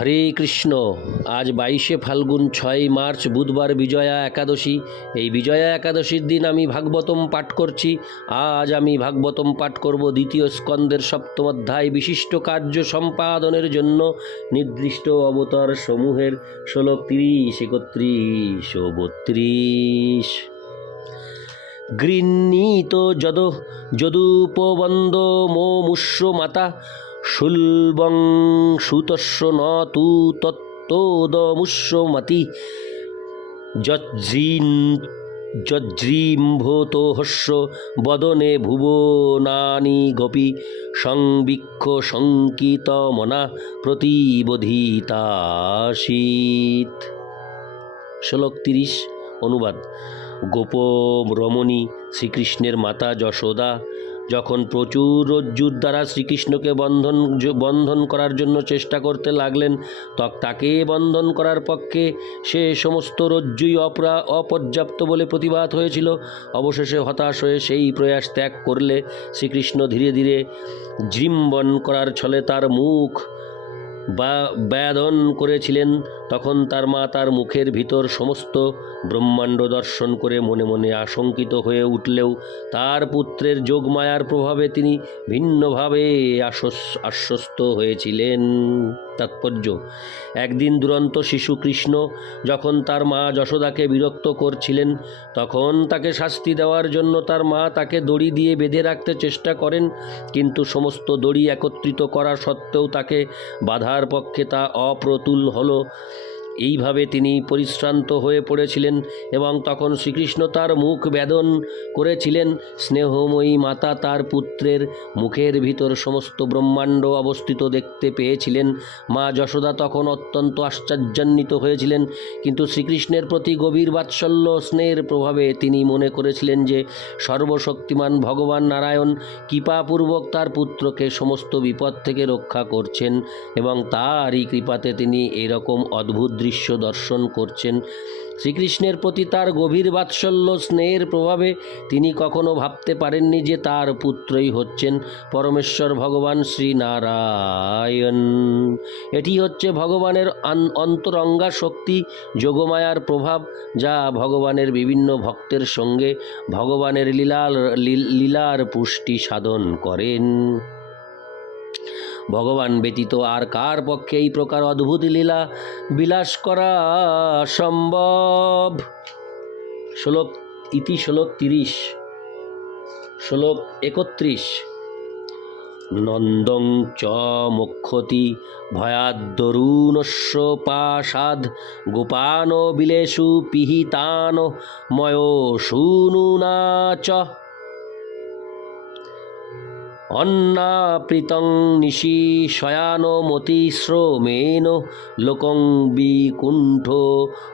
হরে কৃষ্ণ, আজ বাইশে ফাল্গুন ছয় মার্চ বুধবার বিজয়া একাদশী। এই বিজয়া একাদশীর দিন আমি ভাগবতম পাঠ করছি। আজ আমি ভাগবতম পাঠ করব দ্বিতীয় স্কন্দের সপ্তম অধ্যায় বিশিষ্ট কার্য সম্পাদনের জন্য। নির্দিষ্ট অবতার সমূহের ষোলো তিরিশ, একত্রিশ ও বত্রিশ। গৃহীত যদ যদুপবন্দ মো মুষ্য মাতা শুল্বং সুতস্য ন তু তত্তদমুষ্যমতি যজ্জীন যজ্জৃম্ভোতহস্য বদনে ভুবনানি গোপী সংবীক্ষ শঙ্কিতমনা প্রতিবোধিতাসীত শ্লোক তিরিশ, অনুবাদ। গোপ রমণী শ্রীকৃষ্ণের মাতা যশোদা যখন প্রচুর রজ্জুর দ্বারা শ্রীকৃষ্ণকে বন্ধন বন্ধন করার জন্য চেষ্টা করতে লাগলেন, তক তাকে বন্ধন করার পক্ষে সে সমস্ত রজ্জুই অপরা অপর্যাপ্ত বলে প্রতিবাদ হয়েছিল। অবশেষে হতাশ হয়ে সেই প্রয়াস ত্যাগ করলে শ্রীকৃষ্ণ ধীরে ধীরে জৃম্বন করার ছলে তার মুখ বা করেছিলেন, তখন তার মা তার মুখের ভিতর সমস্ত ব্রহ্মাণ্ড দর্শন করে মনে মনে আশঙ্কিত হয়ে উঠলেও তার পুত্রের যোগমায়ার প্রভাবে তিনি ভিন্নভাবে আশ্বস- আশ্বস্ত হয়েছিলেন। তাৎপর্য। একদিন দুরন্ত শিশু কৃষ্ণ যখন তার মা যশোদাকে বিরক্ত করছিলেন, তখন তাকে শাস্তি দেওয়ার জন্য তার মা তাকে দড়ি দিয়ে বেঁধে রাখতে চেষ্টা করেন, কিন্তু সমস্ত দড়ি একত্রিত করা সত্ত্বেও তাকে বাধার পক্ষে তা অপ্রতুল হলো। এইভাবে তিনি পরিশ্রান্ত হয়ে পড়েছিলেন এবং তখন শ্রীকৃষ্ণ তার মুখ বেদন করেছিলেন। স্নেহময়ী মাতা তার পুত্রের মুখের ভিতর সমস্ত ব্রহ্মাণ্ড অবস্থিত দেখতে পেয়েছিলেন। মা যশোদা তখন অত্যন্ত আশ্চর্যান্বিত হয়েছিলেন, কিন্তু শ্রীকৃষ্ণের প্রতি গভীর বাৎসল্য স্নেহের প্রভাবে তিনি মনে করেছিলেন যে, সর্বশক্তিমান ভগবান নারায়ণ কৃপাপূর্বক তার পুত্রকে সমস্ত বিপদ থেকে রক্ষা করছেন এবং তারই কৃপাতে তিনি এরকম অদ্ভুত দৃশ্য দর্শন করছেন। শ্রীকৃষ্ণের প্রতি তার গভীর বাৎসল্য স্নেহের প্রভাবে তিনি কখনো ভাবতে পারেননি যে তার পুত্রই হচ্ছেন পরমেশ্বর ভগবান শ্রীনারায়ণ। এটি হচ্ছে ভগবানের অন্তরঙ্গা শক্তি, যোগমায়ার প্রভাব, যা ভগবানের বিভিন্ন ভক্তের সঙ্গে ভগবানের লীলার লীলার পুষ্টি সাধন করেন। ভগবান ব্যতীত আর কার পক্ষে এই প্রকার অদ্ভুত লীলা বিলাস করা সম্ভব? শ্লোক, ইতি শ্লোক তিরিশ। শ্লোক একত্রিশ। নন্দং চ মুক্ষতি ভয়াদ্দরুণস্য পাশাদ গোপান বিলেষু পিহিতান ময় শুনুনা চ। অন্নাপৃতং নিশি শয়ানমতিশ্রমেন লোকং বিকুণ্ঠ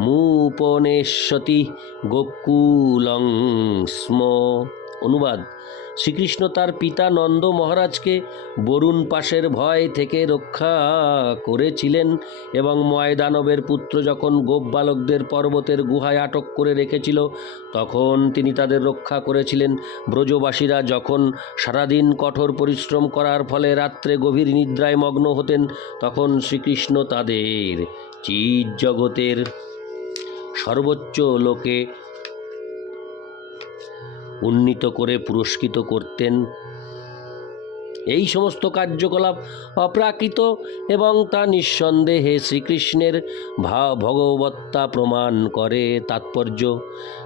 মুপনেশ্বতি গোকুলং স্ম। অনুবাদ। শ্রীকৃষ্ণ তার পিতা নন্দ মহারাজকে বরুণ পাশের ভয় থেকে রক্ষা করেছিলেন এবং ময়দানবের পুত্র যখন গোপ বালকদের পর্বতের গুহায় আটক করে রেখেছিল, তখন তিনি তাদের রক্ষা করেছিলেন। ব্রজবাসীরা যখন সারাদিন কঠোর পরিশ্রম করার ফলে রাত্রে গভীর নিদ্রায় মগ্ন হতেন, তখন শ্রীকৃষ্ণ তাদের চিৎ জগতের সর্বোচ্চ লোকে উন্নীত করে পুরস্কৃত করতেন এই সমস্ত কার্যকলাপ অপ্রাকৃত এবং তা নিঃসন্দেহে শ্রীকৃষ্ণের ভগবত্তা প্রমাণ করে। তাৎপর্য,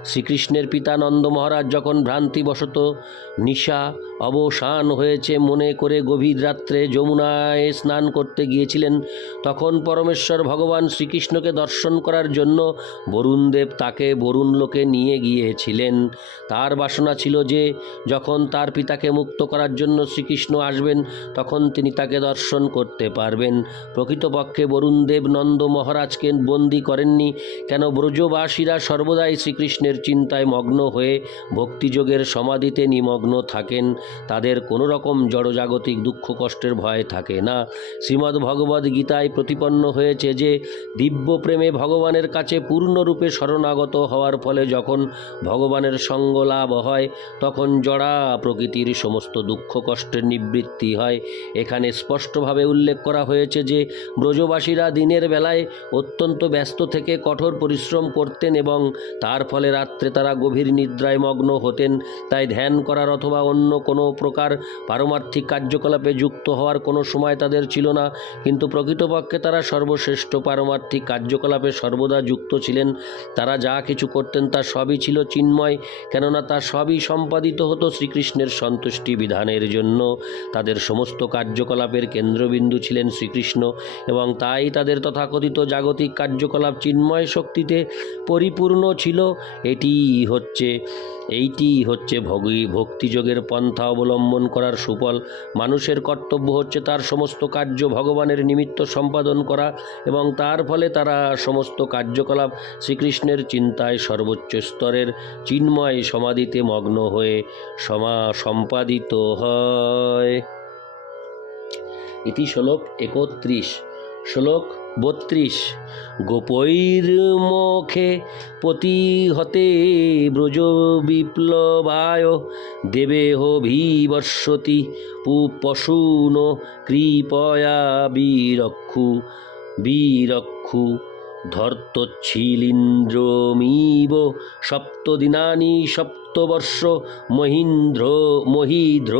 শ্রীকৃষ্ণের পিতা নন্দ মহারাজ যখন ভ্রান্তিবশত নিশা অবসান হয়েছে মনে করে গভীর রাত্রে যমুনায় স্নান করতে গিয়েছিলেন, তখন পরমেশ্বর ভগবান শ্রীকৃষ্ণকে দর্শন করার জন্য বরুণদেব তাকে বরুণ লোকে নিয়ে গিয়েছিলেন। তার বাসনা ছিল যে, যখন তার পিতাকে মুক্ত করার জন্য শ্রীকৃষ্ণ আসবেন, তখন তিনি তাকে দর্শন করতে পারবেন। প্রকৃতপক্ষে বরুণদেব নন্দ মহারাজকে বন্দি করেননি, কেন ব্রজবাসীরা সর্বদাই শ্রীকৃষ্ণের চিন্তায় মগ্ন হয়ে ভক্তিযোগের সমাধিতে নিমগ্ন থাকেন। তাদের কোনো রকম জড়জাগতিক দুঃখ কষ্টের ভয় থাকে না। শ্রীমদ্ ভগবদ্ গীতায় প্রতিপন্ন হয়েছে যে দিব্য প্রেমে ভগবানের কাছে পূর্ণরূপে শরণাগত হওয়ার ফলে যখন ভগবানের সঙ্গ লাভ হয়, তখন জড়া প্রকৃতির সমস্ত দুঃখ কষ্টের নিবৃত্তি পুনরাবৃত্তি হয়। এখানে স্পষ্টভাবে উল্লেখ করা হয়েছে যে, ব্রজবাসীরা দিনের বেলায় অত্যন্ত ব্যস্ত থেকে কঠোর পরিশ্রম করতেন এবং তার ফলে রাত্রে তারা গভীর নিদ্রায় মগ্ন হতেন। তাই ধ্যান করার অথবা অন্য কোনো প্রকার পারমার্থিক কার্যকলাপে যুক্ত হওয়ার কোনো সময় তাদের ছিল না। কিন্তু প্রকৃতপক্ষে তারা সর্বশ্রেষ্ঠ পারমার্থিক কার্যকলাপে সর্বদা যুক্ত ছিলেন। তারা যা কিছু করতেন তা সবই ছিল চিন্ময়, কেননা তা সবই সম্পাদিত হতো শ্রীকৃষ্ণের সন্তুষ্টি বিধানের জন্য। তাদের সমস্ত কার্যকলাপের কেন্দ্রবিন্দু ছিলেন শ্রীকৃষ্ণ এবং তাই তাদের তথাকথিত জাগতিক কার্যকলাপ চিন্ময় শক্তিতে পরিপূর্ণ ছিল। এটি হচ্ছে এইটি হচ্ছে ভগী, ভক্তিযোগের পন্থা অবলম্বন করার সুফল। মানুষের কর্তব্য হচ্ছে তার সমস্ত কার্য ভগবানের নিমিত্ত সম্পাদন করা এবং তার ফলে তারা সমস্ত কার্যকলাপ শ্রীকৃষ্ণের চিন্তায় সর্বোচ্চ স্তরের চিন্ময় সমাধিতে মগ্ন হয়ে সমা, সম্পাদিত হয়। ইতি শ্লোক একত্রিশ। শ্লোক বত্রিশ। গোপৈর মুখে প্রতিহতে ব্রজ বিপ্লবায় দেবেহ ভিবর্ষতি পশুন কৃপয়া বীরক্ষু বীরক্ষু। ধর্তচ্ছিলিন্দ্রমিব সপ্তদিনানি সপ্তবর্ষ মহীন্দ্র মহীধ্র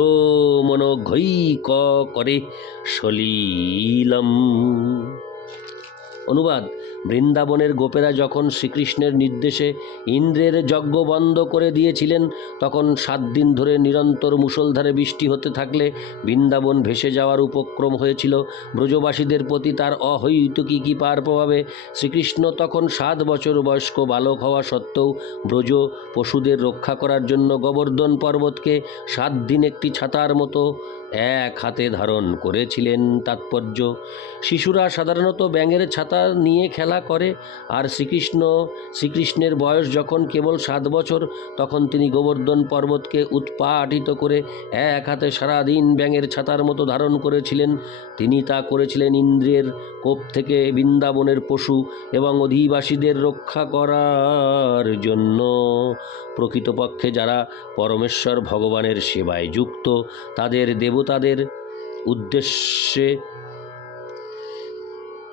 মনঘৈক করে সলিলম। অনুবাদ বৃন্দাবনের গোপেরা যখন শ্রীকৃষ্ণের নির্দেশে ইন্দ্রের যজ্ঞ বন্ধ করে দিয়েছিলেন, তখন সাত দিন ধরে নিরন্তর মুষলধারে বৃষ্টি হতে থাকলে বৃন্দাবন ভেসে যাওয়ার উপক্রম হয়েছিল। ব্রজবাসীদের প্রতি তার অহৈতুকী কৃপার প্রভাবে শ্রীকৃষ্ণ তখন সাত বছর বয়স্ক বালক হওয়া সত্ত্বেও ব্রজ পশুদের রক্ষা করার জন্য গোবর্ধন পর্বতকে সাত দিন একটি ছাতার মতো এক হাতে ধারণ করেছিলেন। তাৎপর্য, শিশুরা সাধারণত ব্যাঙের ছাতা নিয়ে খেলা করে। আর শ্রীকৃষ্ণ, শ্রীকৃষ্ণের বয়স যখন কেবল সাত বছর, তখন তিনি গোবর্ধন পর্বতকে উৎপাটিত করে এক হাতে সারাদিন ব্যাঙের ছাতার মতো ধারণ করেছিলেন। তিনি তা করেছিলেন ইন্দ্রের কোপ থেকে বৃন্দাবনের পশু এবং অধিবাসীদের রক্ষা করার জন্য। প্রকৃতপক্ষে যারা পরমেশ্বর ভগবানের সেবায় যুক্ত, তাদের দেবতাদের উদ্দেশ্যে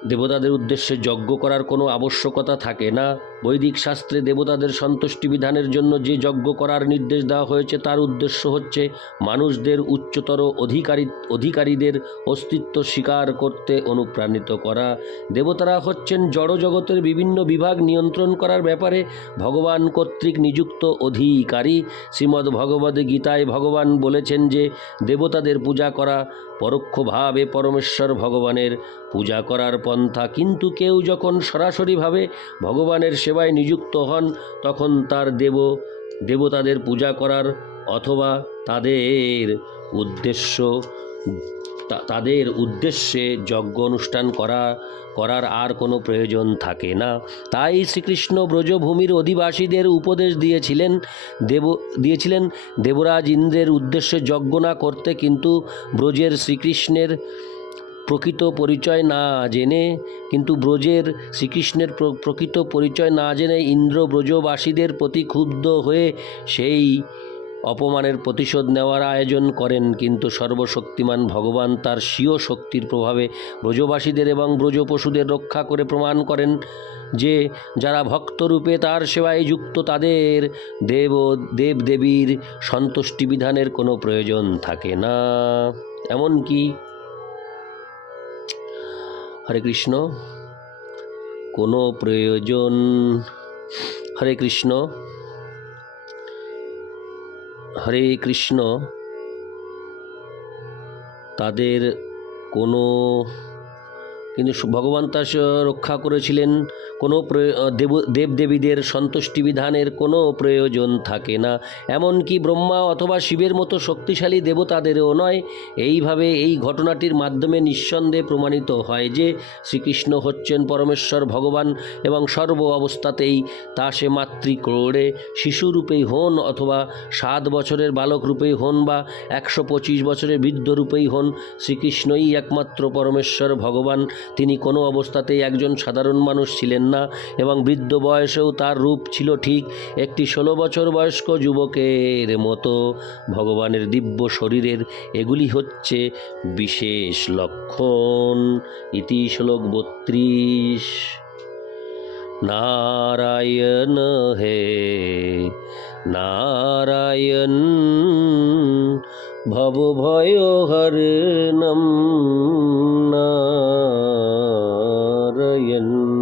দেবতাদের উদ্দেশ্যে যজ্ঞ করার কোনো আবশ্যকতা থাকে না। বৈদিক শাস্ত্রে দেবতাদের সন্তুষ্টি বিধানের জন্য যে যজ্ঞ করার নির্দেশ দেওয়া হয়েছে, তার উদ্দেশ্য হচ্ছে মানুষদের উচ্চতর অধিকারী, অধিকারীদের অস্তিত্ব স্বীকার করতে অনুপ্রাণিত করা। দেবতারা হচ্ছেন জড়জগতের বিভিন্ন বিভাগ নিয়ন্ত্রণ করার ব্যাপারে ভগবান কর্তৃক নিযুক্ত অধিকারী। শ্রীমদ্ ভগবদ গীতায় ভগবান বলেছেন যে, দেবতাদের পূজা করা পরোক্ষভাবে পরমেশ্বর ভগবানের পূজা করার পন্থা। কিন্তু কেউ যখন সরাসরিভাবে ভগবানের সেবায় নিযুক্ত হন, তখন তার দেব, দেবতাদের পূজা করার অথবা তাদের উদ্দেশ্য তাদের উদ্দেশ্যে যজ্ঞ অনুষ্ঠান করা, করার আর কোনো প্রয়োজন থাকে না। তাই শ্রীকৃষ্ণ ব্রজভূমির অধিবাসীদের উপদেশ দিয়েছিলেন, দেব, দিয়েছিলেন, দেবরাজ ইন্দ্রের উদ্দেশ্যে যজ্ঞ না করতে কিন্তু ব্রজের শ্রীকৃষ্ণের প্রকৃত পরিচয় না জেনে, কিন্তু ব্রজের শ্রীকৃষ্ণের প্রকৃত পরিচয় না জেনে ইন্দ্র ব্রজবাসীদের প্রতি ক্ষুব্ধ হয়ে সেই অপমানের প্রতিশোধ নেওয়ার আয়োজন করেন। কিন্তু সর্বশক্তিমান ভগবান তার স্বীয় শক্তির প্রভাবে ব্রজবাসীদের এবং ব্রজ পশুদের রক্ষা করে প্রমাণ করেন যে, যারা ভক্তরূপে তার সেবায় যুক্ত তাদের দেব দেব দেবীর সন্তুষ্টি বিধানের কোনো প্রয়োজন থাকে না। এমনকি হরে কৃষ্ণ। কোনো প্রয়োজন? হরে কৃষ্ণ। হরে কৃষ্ণ। তাদের কোনো কিন্তু ভগবান তা রক্ষা করেছিলেন। কোনো দেব, দেবদেবীদের সন্তুষ্টি বিধানের কোনো প্রয়োজন থাকে না। এমনকি ব্রহ্মা অথবা শিবের মতো শক্তিশালী দেবতাদেরও নয়। এইভাবে এই ঘটনাটির মাধ্যমে নিঃসন্দেহে প্রমাণিত হয় যে শ্রীকৃষ্ণ হচ্ছেন পরমেশ্বর ভগবান এবং সর্ব অবস্থাতেই তা সে মাতৃক্রোড়ে শিশুরূপেই হন অথবা সাত বছরের বালক রূপেই হন বা একশো পঁচিশ বছরের বৃদ্ধ রূপেই হন। শ্রীকৃষ্ণই একমাত্র পরমেশ্বর ভগবান। তিনি কোনো অবস্থাতেই একজন সাধারণ মানুষ ছিলেন না এবং বৃদ্ধ বয়সেও তার রূপ ছিল ঠিক একটি ষোলো বছর বয়স্ক যুবকের মতো। ভগবানের দিব্য শরীরের এগুলি হচ্ছে বিশেষ লক্ষণ। ইতি শ্লোক বত্রিশ। নারায়ণ হে, নারায়ণ ভব ভয় হর নম নারায়ণ।